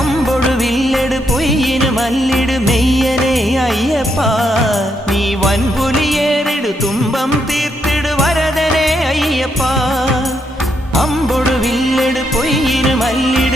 അമ്പൊഴു വില്ലെടു പൊയ്യിനു മല്ലിടു മെയ്യനെ അയ്യപ്പ നീ വൻപുലിയേറിടു തുമ്പം തീർത്തിടു വരദനെ അയ്യപ്പ അമ്പൊഴു വില്ലെടു പൊയ്യിനു മല്ലിടു